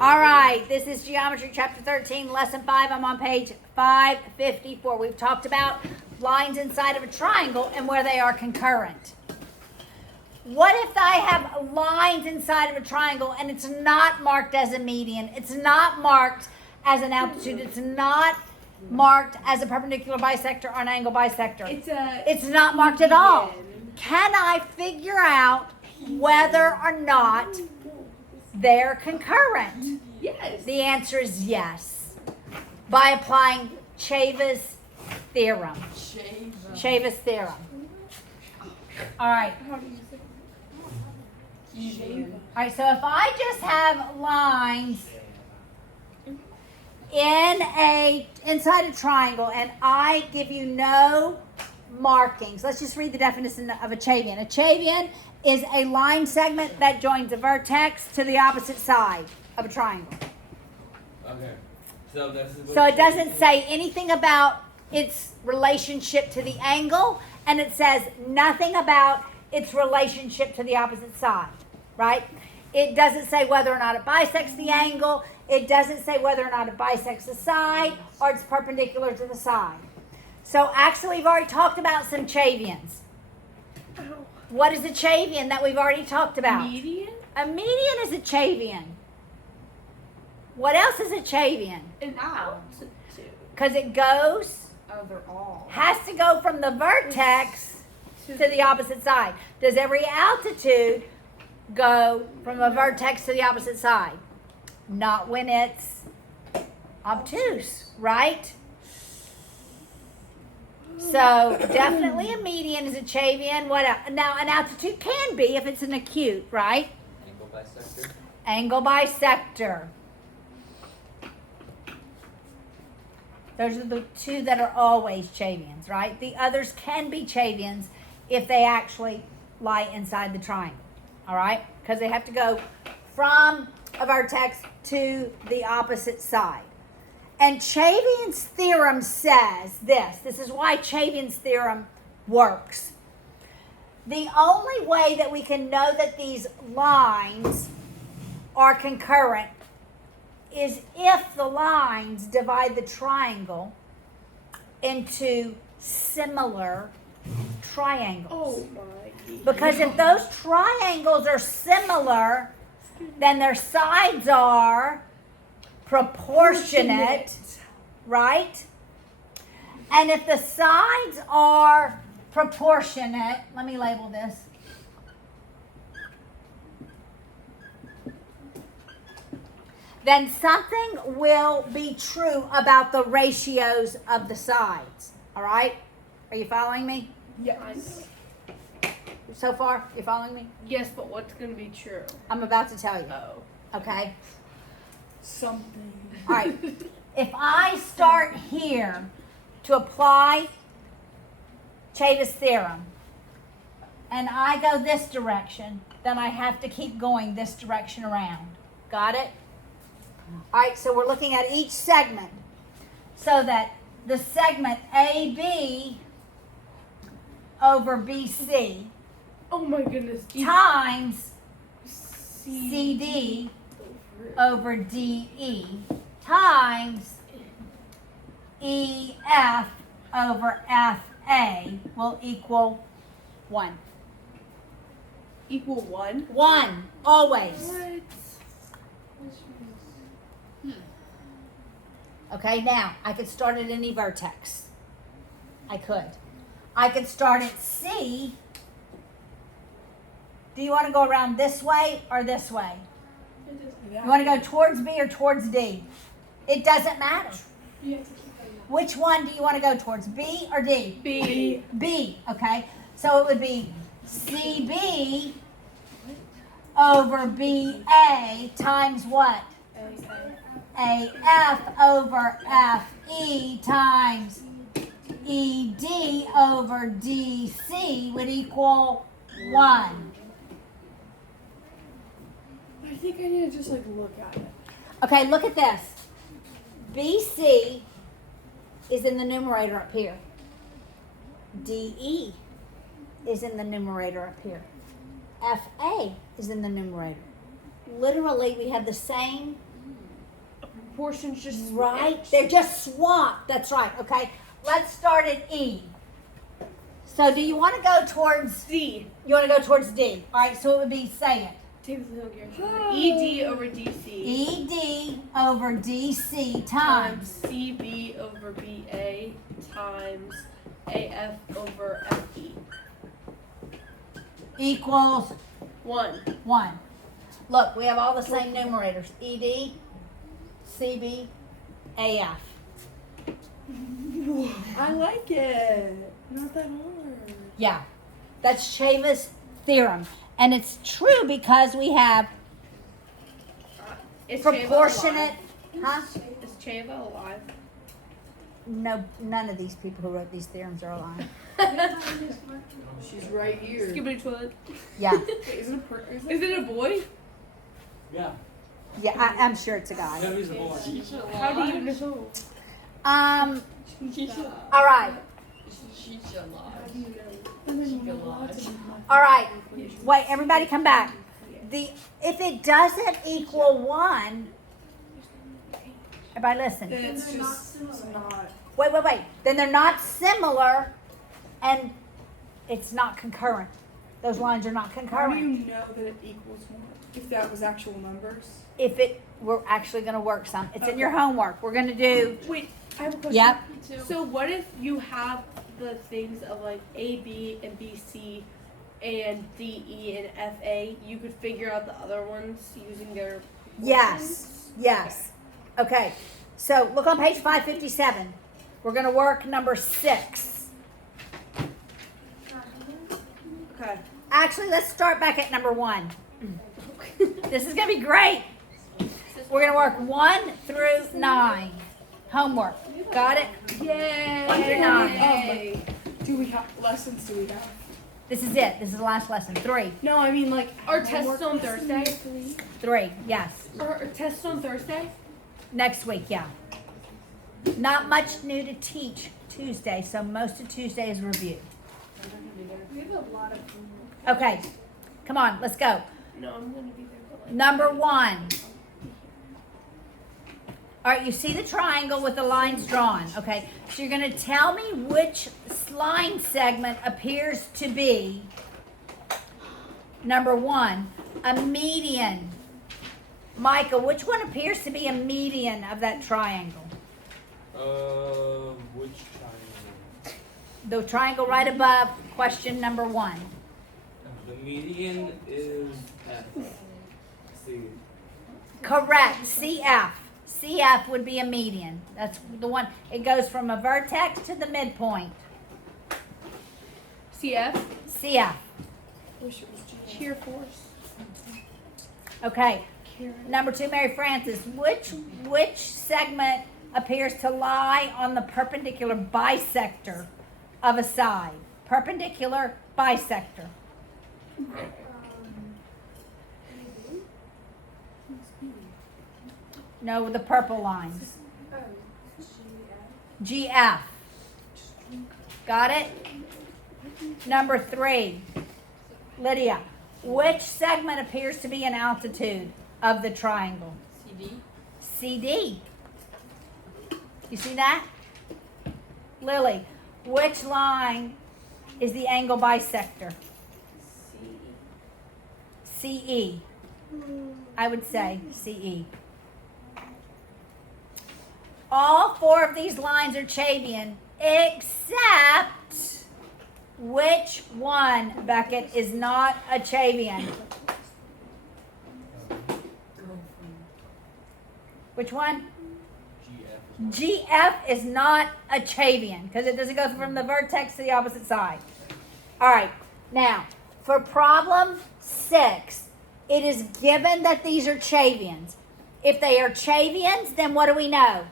All right, this is Geometry Chapter 13, Lesson 5. I'm on page 554. We've talked about lines inside of a triangle and where they are concurrent. What if I have lines inside of a triangle and it's not marked as a median, it's not marked as an altitude, it's not marked as a perpendicular bisector or an angle bisector? It's not marked at all. Can I figure out whether or not they're concurrent? Yes. The answer is yes. By applying Ceva's theorem. Ceva's theorem. All right. All right, so if I just have lines inside a triangle and I give you no markings. Let's just read the definition of a Cevian. A Cevian is a line segment that joins a vertex to the opposite side of a triangle. Okay. So it doesn't say anything about its relationship to the angle, and it says nothing about its relationship to the opposite side, right? It doesn't say whether or not it bisects the angle. It doesn't say whether or not it bisects the side or it's perpendicular to the side. So actually, we've already talked about some Cevians. What is a Cevian that we've already talked about? Median? A median is a Cevian. What else is a Cevian? An altitude. Because it goes, Oh, they're all. has to go from the vertex to the opposite side. Does every altitude go from a vertex to the opposite side? Not when it's obtuse, right? So definitely a median is a Cevian. What else? Now an altitude can be if it's an acute, right? Angle bisector. Angle bisector. Those are the two that are always Cevians, right? The others can be Cevians if they actually lie inside the triangle, all right? Because they have to go from a vertex to the opposite side. And Cevian's theorem says this. This is why Cevian's theorem works. The only way that we can know that these lines are concurrent is if the lines divide the triangle into similar triangles. Oh my. Because if those triangles are similar, then their sides are proportionate, right? And if the sides are proportionate, let me label this. Then something will be true about the ratios of the sides. All right? Are you following me? Yes. So far, you following me? Yes, but what's going to be true? I'm about to tell you. Oh. Okay? Something. All right. If I start here to apply Ceva's theorem, and I go this direction, then I have to keep going this direction around. Got it? All right, so we're looking at each segment. So that the segment AB over BC Oh my goodness. times CD over DE times EF over FA will equal 1. Equal 1? 1, always. What? Okay, now, I could start at any vertex. I could. I could start at C. Do you want to go around this way or this way? You want to go towards B or towards D? It doesn't matter. Which one do you want to go towards, B or D? B. B, okay. So it would be CB over BA times what? AF over FE times ED over DC would equal 1. I think I need to just look at it. Okay, look at this. BC is in the numerator up here. DE is in the numerator up here. FA is in the numerator. Literally, we have the same proportions just Right? switch. They're just swamped. That's right. Okay. Let's start at E. So do you want to go towards D. You want to go towards D. All right. So it would be say it. ED over DC ED over DC times times CB over BA times AF over FE. equals 1. 1. Look, we have all the same numerators. ED, CB, AF. I like it. Not that hard. Yeah. That's Ceva's theorem. And it's true because we have Is proportionate. Ceva Huh? alive? Is Ceva alive? No, none of these people who wrote these theorems are alive. She's right here. Skibbity toilet. Yeah. Is it a boy? Yeah. Yeah, I'm sure it's a guy. No, he's a boy. How do you know? All right. She's alive. All right. Wait, everybody come back. If it doesn't equal 1, everybody listen. Then it's just not. Wait. Then they're not similar and it's not concurrent. Those lines are not How do concurrent. you know that it equals 1? If that was actual numbers? If it we're actually going to work some. It's in your Okay. homework. We're going to do Wait, I have a question. Yep. So what if you have the things of like A, B, and B, C, and D, E, and F, A? You could figure out the other ones using their Yes. Okay. So look on page 557. We're going to work number 6. Okay. Actually, let's start back at number 1. This is going to be great. We're going to work 1 through 9. Homework. Got it? Yay! 1 through 9. Do we have lessons? Do we have? This is it. This is the last lesson. 3. No, I mean like Our tests on Thursday? 3. Yes. Our tests on Thursday? Next week, yeah. Not much new to teach Tuesday, so most of Tuesday is review. We have a lot of Okay. Come on, let's go. No, I'm gonna be there for like Number 1. All right, you see the triangle with the lines drawn, okay? So you're going to tell me which line segment appears to be, number 1, a median. Micah, which one appears to be a median of that triangle? Which triangle? The triangle right above question number 1. The median is F. C. Correct, CF. CF would be a median. That's the one. It goes from a vertex to the midpoint. CF. CF. wish it was G. Cheer force. Okay. Number 2, Mary Frances. Which segment appears to lie on the perpendicular bisector of a side? Perpendicular bisector. No, with the purple lines. GF. Got it? Number 3, Lydia. Which segment appears to be an altitude of the triangle? CD. CD. You see that? Lily, which line is the angle bisector? CE. I would say CE. All 4 of these lines are Chavian, except which one, Beckett, is not a Chavian? Which one? GF. GF is not a Chavian because it doesn't go from the vertex to the opposite side. All right. Now, for problem 6, it is given that these are Chavians. If they are Chavians, then what do we know?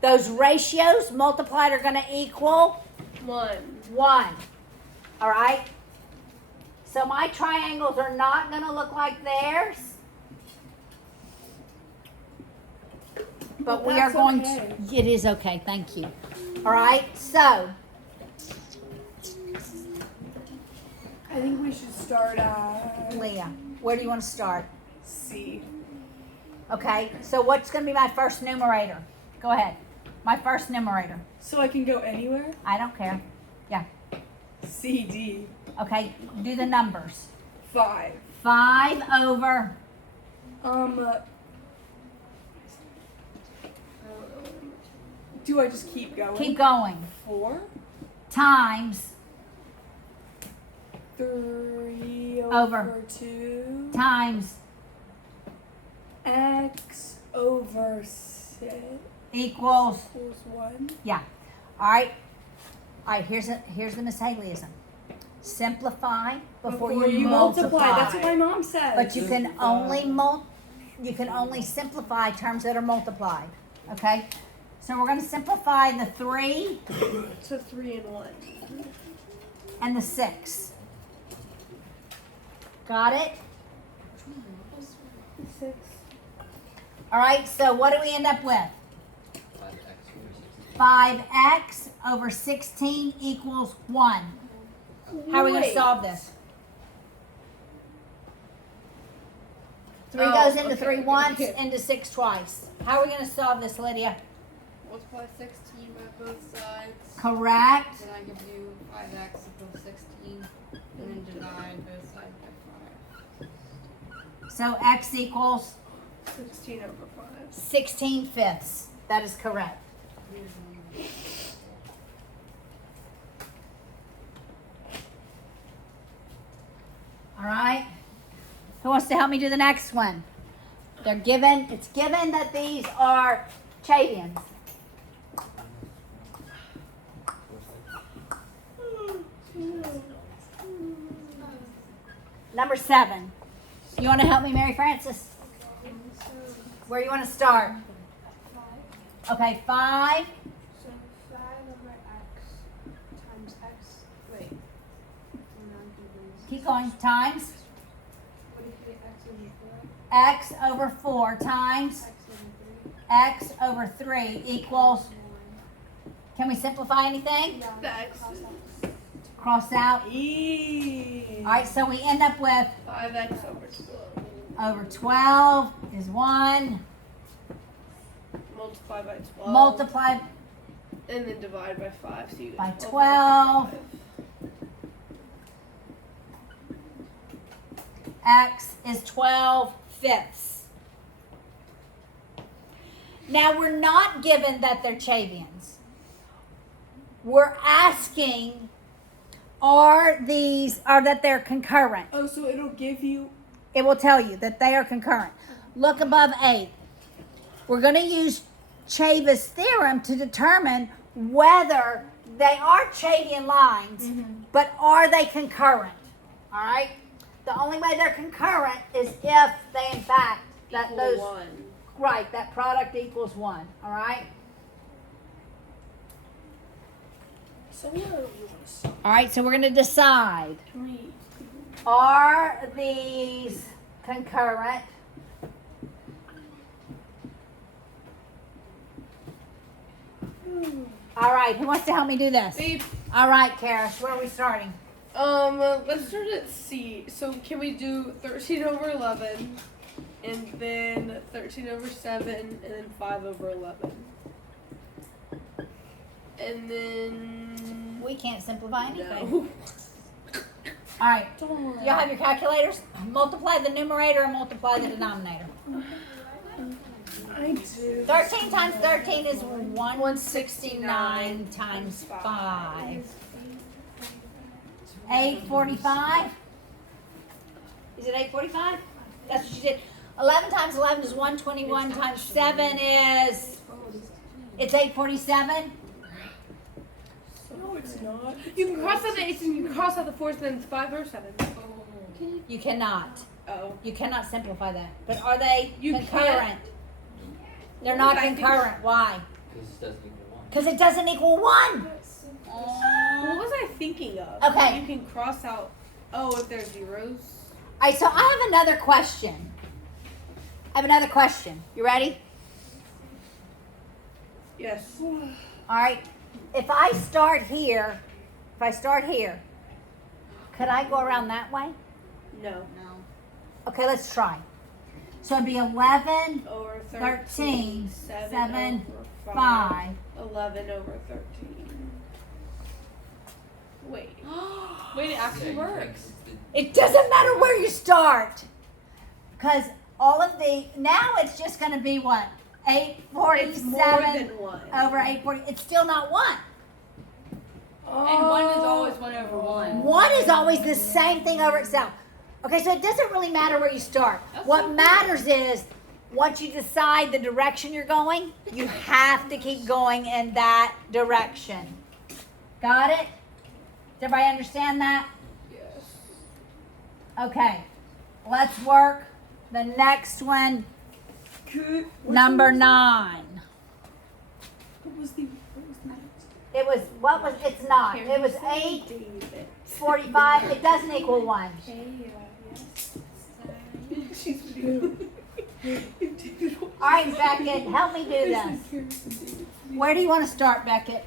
Those ratios multiplied are going to equal 1. 1. All right? So my triangles are not going to look like theirs. But we are that's going okay. to, it is okay, thank you. All right, so, I think we should start at Leah, where do you want to start? C. Okay, so what's going to be my first numerator? Go ahead. My first numerator. So I can go anywhere? I don't care. Yeah. CD. Okay, do the numbers. 5. 5 over. Do I just keep going? Keep going. 4 Times 3 Over. over 2 times x over 6 equals. equals 1. Yeah. All right. All right. Here's the misaliasm. Simplify before you multiply. That's what my mom said. But you can only simplify terms that are multiplied. Okay? So we're going to simplify the 3 So 3 and 1. and the 6. Got it? 6. All right, so what do we end up with? 5x over 16. 5x over 16 equals 1. How are we going to Wait. solve this? 3 Oh, goes into okay, 3 okay, once, okay. into 6 twice. How are we going to solve this, Lydia? Multiply 16 by both sides. Correct. Then I give you 5x equals 16. And then divide both sides by 5. So x equals 16 over 5. 16 fifths. That is correct. Here's one. All right. Who wants to help me do the next one? It's given that these are Chavians. Number 7. You want to help me, Mary Frances? Where do you want to start? Okay, 5. So 5 over x times x. Wait. Keep going. Times What if you get x over 4? x over 4 times X over 3. x over 3 equals. Can we simplify anything? Yeah, The x cross is out. Cross out. All right, so we end up with 5x over 12. over 12 is 1. Multiply by 12. Multiply And then divide by 5. So you get by over 12. 5. x is 12 fifths. Now we're not given that they're Chavians. We're asking are that they're concurrent. Oh, so it'll give you. It will tell you that they are concurrent. Look above 8. We're going to use Ceva's theorem to determine whether they are Chavian lines, but are they concurrent? All right? The only way they're concurrent is if they, in fact, that Equal those 1. right, that product equals 1. All right? So where are we going to start? All right, so we're going to decide, Can we are these concurrent? All right, who wants to help me do this? Babe, All right, Karish, where are we starting? let's start at C. So can we do 13 over 11, and then 13 over 7, and then 5 over 11, and then We can't simplify anything. no. All right, do y'all have your calculators? Multiply the numerator and multiply the denominator. I do. 13 times 13 is 169 times 5. 845? Is it 845? That's what you did. 11 times 11 is 121 times 7 is... It's 847? No, it's not. You can cross out the 8s and you can cross out the 4s, and then it's 5 or 7. You cannot. Oh. You cannot simplify that. But are they You concurrent? can't. They're not I think- concurrent. Why? Because it doesn't equal 1. Because it doesn't equal 1. What was I thinking of? Okay. You can cross out, if there's zeros. All right, so I have another question. You ready? Yes. All right. If I start here, could I go around that way? No. No. Okay, let's try. So it'd be 11, over 13, 7, 7, over 5. 11 over 13. Wait. Wait, it actually works. It doesn't matter where you start. Because all of the, now it's just going to be what? It's more 847 than 1. over 840. It's still not 1. And 1 is always 1 over 1. 1 is always the same thing over itself. Okay, so it doesn't really matter where you start. That's What so cool. matters is once you decide the direction you're going, you have to keep going in that direction. Got it? Does everybody understand that? Yes. Okay, let's work the next one, number 9. What was the next? It was, what was, it's not. It was 845. It doesn't equal 1. She's All right, Beckett, help me do this. Where do you want to start, Beckett?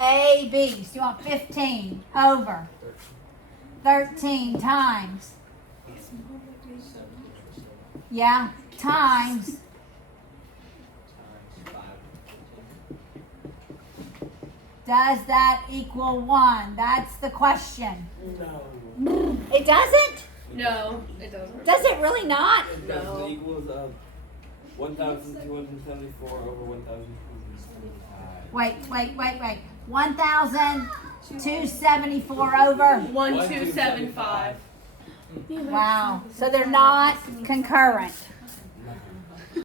A, B. So you want 15 over 13 times. Yeah, times. Does that equal 1? That's the question. No. It doesn't? No, it doesn't. Does it really not? It No. does. It equals 1,274 over 1,275. Wait. 1,274 over. 1275. Wow. So they're not concurrent.